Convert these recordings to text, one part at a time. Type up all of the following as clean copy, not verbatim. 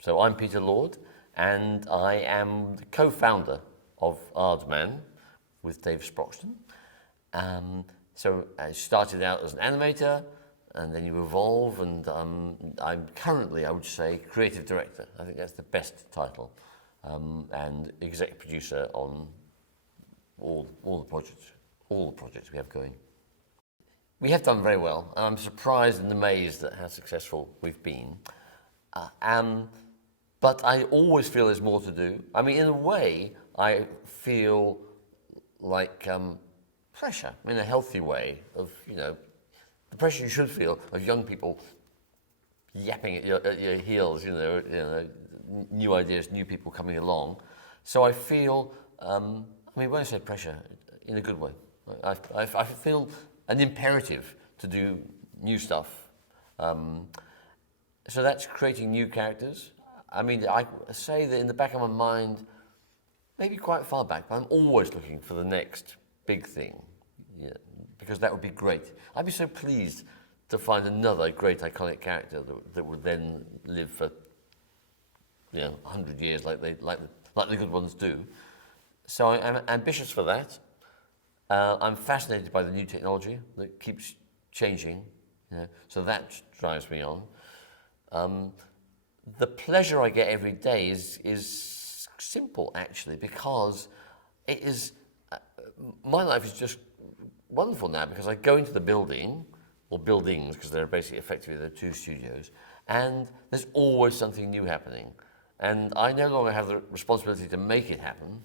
So I'm Peter Lord, and I am the co-founder of Aardman with Dave Sproxton. So I started out as an animator, and then you evolve, and I'm currently, I would say, creative director. I think that's the best title, and exec producer on all the projects we have going. We have done very well, and I'm surprised and amazed at how successful we've been. But I always feel there's more to do. I mean, in a way, I feel like pressure, in a healthy way, of, the pressure you should feel of young people yapping at your heels, new ideas, new people coming along. So I feel, when I say pressure, in a good way, I feel an imperative to do new stuff. So that's creating new characters. I mean, I say that in the back of my mind, maybe quite far back, but I'm always looking for the next big thing, because that would be great. I'd be so pleased to find another great iconic character that would then live for 100 years like the good ones do. So I'm ambitious for that. I'm fascinated by the new technology that keeps changing, so that drives me on. The pleasure I get every day is simple, actually, because it is my life is just wonderful now, because I go into the building, or buildings, because they're two studios, and there's always something new happening, and I no longer have the responsibility to make it happen.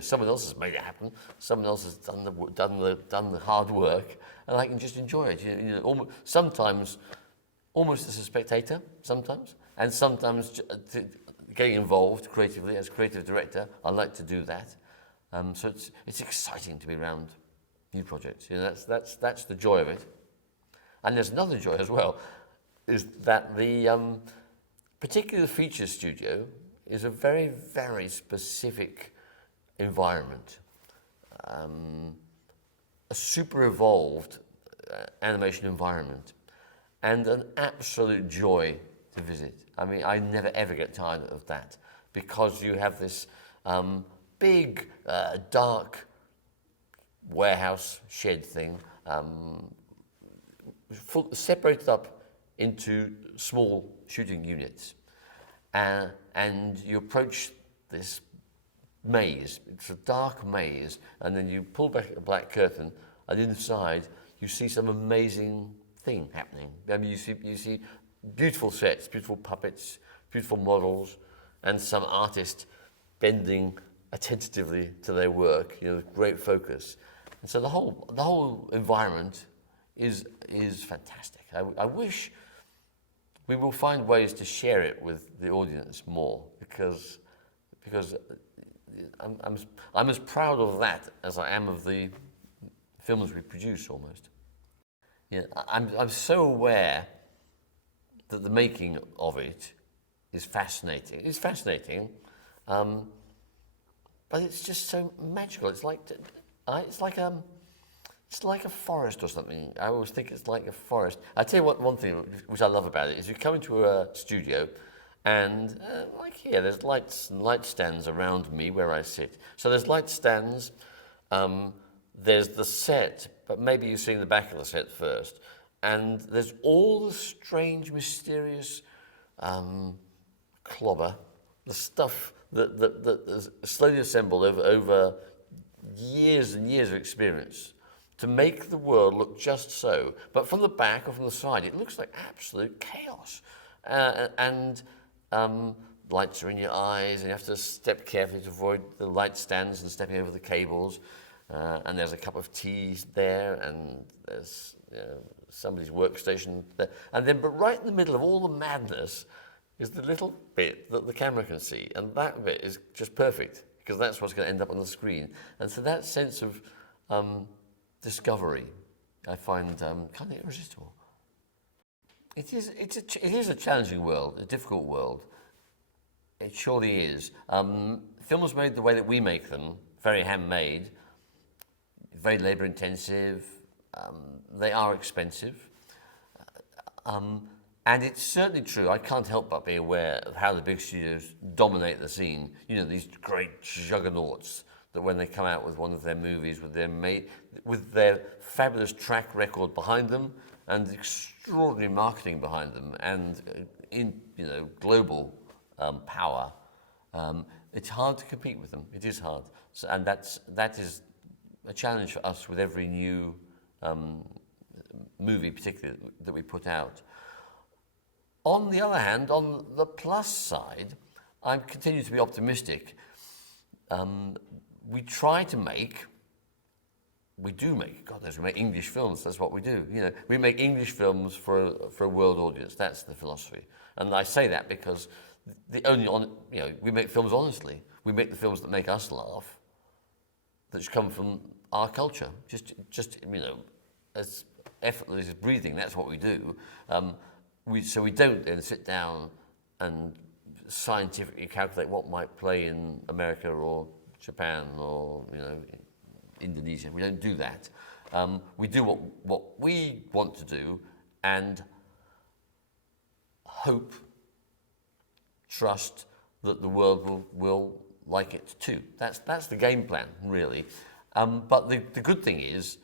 Someone else has made it happen. Someone else has done the hard work, and I can just enjoy it. Sometimes almost as a spectator, and sometimes getting involved creatively as creative director. I like to do that. So it's exciting to be around new projects. That's the joy of it. And there's another joy as well, is that the particular feature studio is a very, very specific environment, a super evolved animation environment, and an absolute joy to visit. I mean, I never ever get tired of that, because you have this big, dark warehouse shed thing, separated up into small shooting units, and you approach this maze. It's a dark maze, and then you pull back a black curtain, and inside you see some amazing thing happening. I mean, you see beautiful sets, beautiful puppets, beautiful models, and some artist bending attentively to their work, with great focus. And so the whole environment is fantastic. I wish we will find ways to share it with the audience more, because I'm as proud of that as I am of the films we produce, almost. I'm so aware that the making of it is fascinating. It's fascinating, but it's just so magical. It's like a forest or something. I always think it's like a forest. I tell you what, one thing which I love about it is you come into a studio, and like here, there's lights and light stands around me where I sit. So there's light stands, there's the set, but maybe you've seen the back of the set first. And there's all the strange, mysterious clobber, the stuff that is slowly assembled over years and years of experience to make the world look just so. But from the back or from the side, it looks like absolute chaos. Lights are in your eyes, and you have to step carefully to avoid the light stands and stepping over the cables. And there's a cup of tea there, and there's somebody's workstation there. And then, but right in the middle of all the madness is the little bit that the camera can see. And that bit is just perfect, because that's what's going to end up on the screen. And so that sense of discovery, I find kind of irresistible. It is a challenging world, a difficult world. It surely is. Films made the way that we make them, very handmade, very labor intensive, they are expensive. And it's certainly true. I can't help but be aware of how the big studios dominate the scene. You know, these great juggernauts that when they come out with one of their movies with their fabulous track record behind them and extraordinary marketing behind them and global power, it's hard to compete with them. It is hard, and that is a challenge for us with every new movie, particularly that we put out. On the other hand, on the plus side, I continue to be optimistic. We make English films. That's what we do. You know, we make English films for a world audience. That's the philosophy. And I say that because we make films honestly. We make the films that make us laugh, that come from our culture. Just as effortless as breathing. That's what we do. We don't then sit down and scientifically calculate what might play in America or Japan or Indonesia. We don't do that. We do what we want to do and hope, trust that the world will like it too. That's the game plan, really. But the good thing is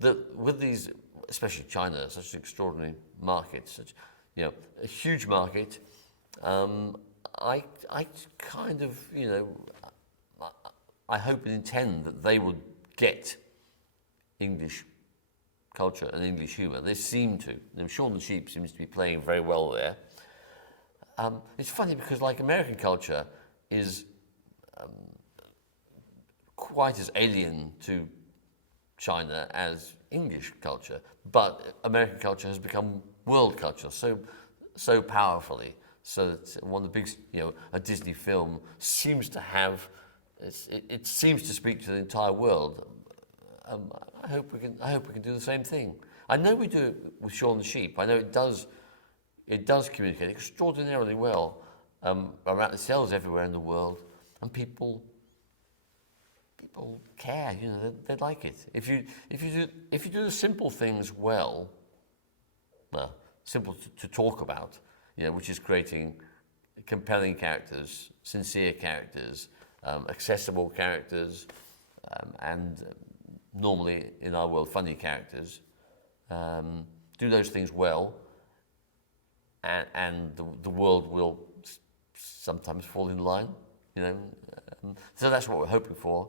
that with these, especially China, such an extraordinary market, a huge market. I kind of, I hope and intend that they will get English culture and English humour. They seem to. Shaun the Sheep seems to be playing very well there. It's funny because, like, American culture is quite as alien to China as English culture, but American culture has become world culture so powerfully, so that one of the big, a Disney film seems to have, it seems to speak to the entire world. I hope we can do the same thing. I know we do it with Shaun the Sheep. I know it does communicate extraordinarily well around. It sells everywhere in the world, and people care. They like it. If you do the simple things well, simple to talk about, which is creating compelling characters, sincere characters, accessible characters, and normally in our world funny characters. Do those things well, and the world will sometimes fall in line. So that's what we're hoping for.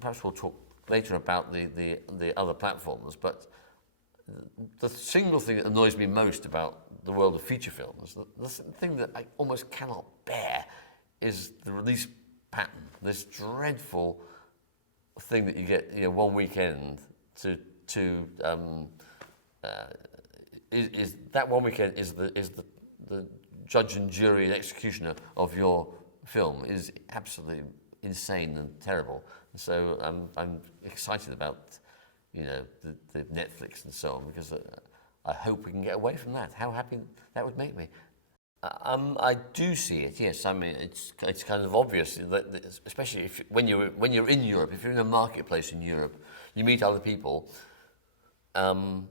Perhaps we'll talk later about the other platforms, but the single thing that annoys me most about the world of feature films, the thing that I almost cannot bear, is the release pattern. This dreadful thing that you get, one weekend is that one weekend is the judge and jury and executioner of your film is absolutely insane and terrible. And so I'm excited about the Netflix and so on, because I hope we can get away from that. How happy that would make me. I do see it. Yes, I mean it's kind of obvious that especially when you're in Europe, if you're in a marketplace in Europe, you meet other people, and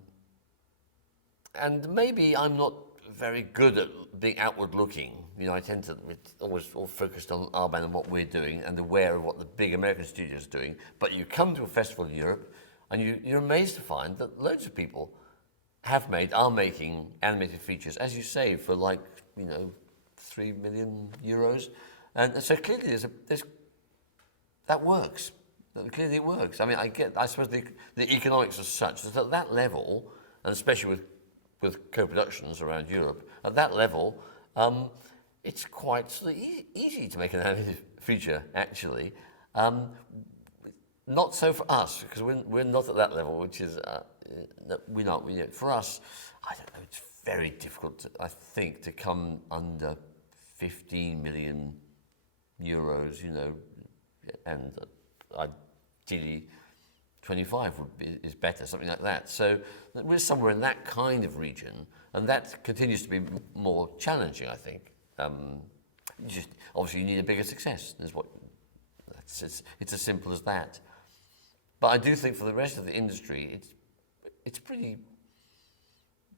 maybe I'm not very good at being outward looking. I tend to always all focused on Aardman and what we're doing and aware of what the big American studios are doing. But you come to a festival in Europe, and you're amazed to find that loads of people are making animated features, as you say, for like 3 million euros, and so clearly that works. Clearly it works. I mean, I suppose the economics are such that at that level, and especially with co-productions around Europe, at that level, it's quite easy to make an animated feature, actually. Not so for us, because we're not at that level, which is, we're not. For us, I don't know, it's very difficult, I think, to come under 15 million euros, and ideally 25 is better, something like that. So we're somewhere in that kind of region, and that continues to be more challenging, I think. Obviously you need a bigger success. It's as simple as that. But I do think for the rest of the industry, it's pretty.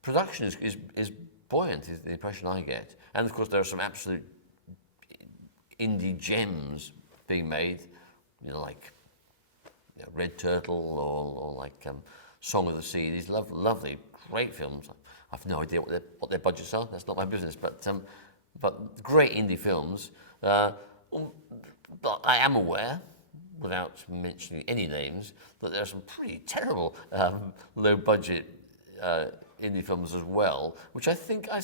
Production is buoyant, is the impression I get. And of course, there are some absolute indie gems being made, like Red Turtle or like Song of the Sea. These lovely, great films. I've no idea what their budgets are. That's not my business. But great indie films. But I am aware, without mentioning any names, that there are some pretty terrible low-budget indie films as well, which I think they're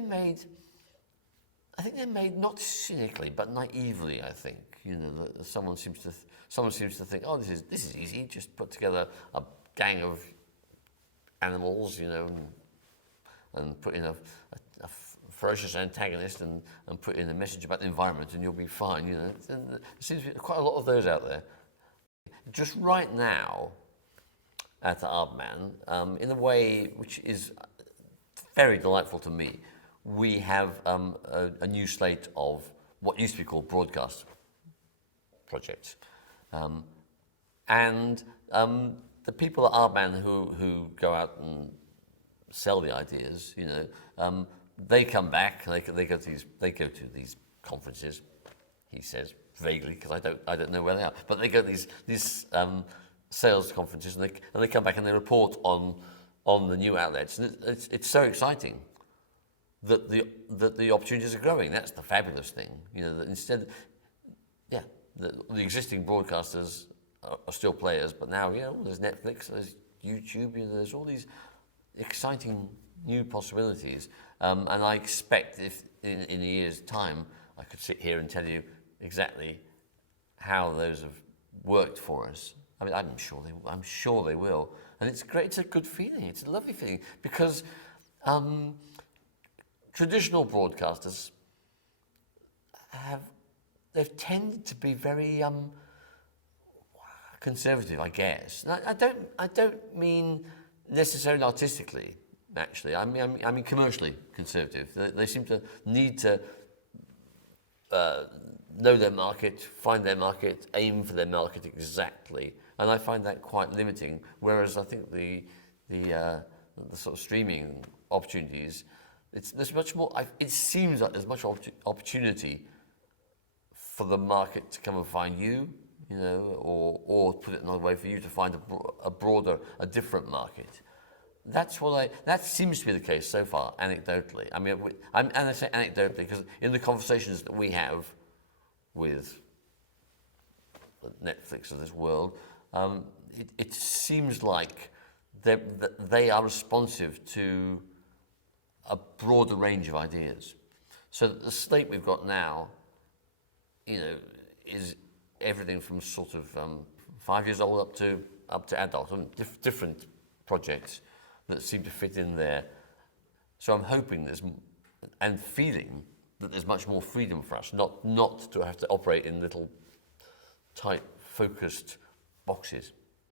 made not cynically but naively. I think that someone seems to think, oh, this is easy. Just put together a gang of animals, and put in a ferocious antagonist and put in a message about the environment, and you'll be fine. And there seems to be quite a lot of those out there. Just right now, at Aardman, in a way which is very delightful to me, we have a new slate of what used to be called broadcast projects. And the people at Aardman who go out and sell the ideas, they come back, they go to these conferences, he says vaguely, because I don't know where they are, but they go to these sales conferences, and they come back and they report on the new outlets, and it's so exciting that the opportunities are growing. That's the fabulous thing, that instead, the existing broadcasters are still players, but now there's Netflix, there's YouTube, there's all these exciting new possibilities, and I expect if in a year's time I could sit here and tell you exactly how those have worked for us. I mean, I'm sure they will, and it's great. It's a good feeling. It's a lovely feeling because traditional broadcasters they've tended to be very conservative, I guess. And I don't mean necessarily artistically. Actually, I mean commercially conservative. They seem to need to know their market, find their market, aim for their market exactly, and I find that quite limiting. Whereas I think the sort of streaming opportunities, there's much more. It seems like there's much opportunity for the market to come and find you, or put it another way, for you to find a broader, a different market. That seems to be the case so far, anecdotally. I mean, and I say anecdotally because in the conversations that we have with Netflix of this world, it seems like they are responsive to a broader range of ideas. So the slate we've got now, is everything from sort of 5 years old up to adult, and different projects that seem to fit in there. So I'm hoping and feeling that there's much more freedom for us, not to have to operate in little tight, focused boxes.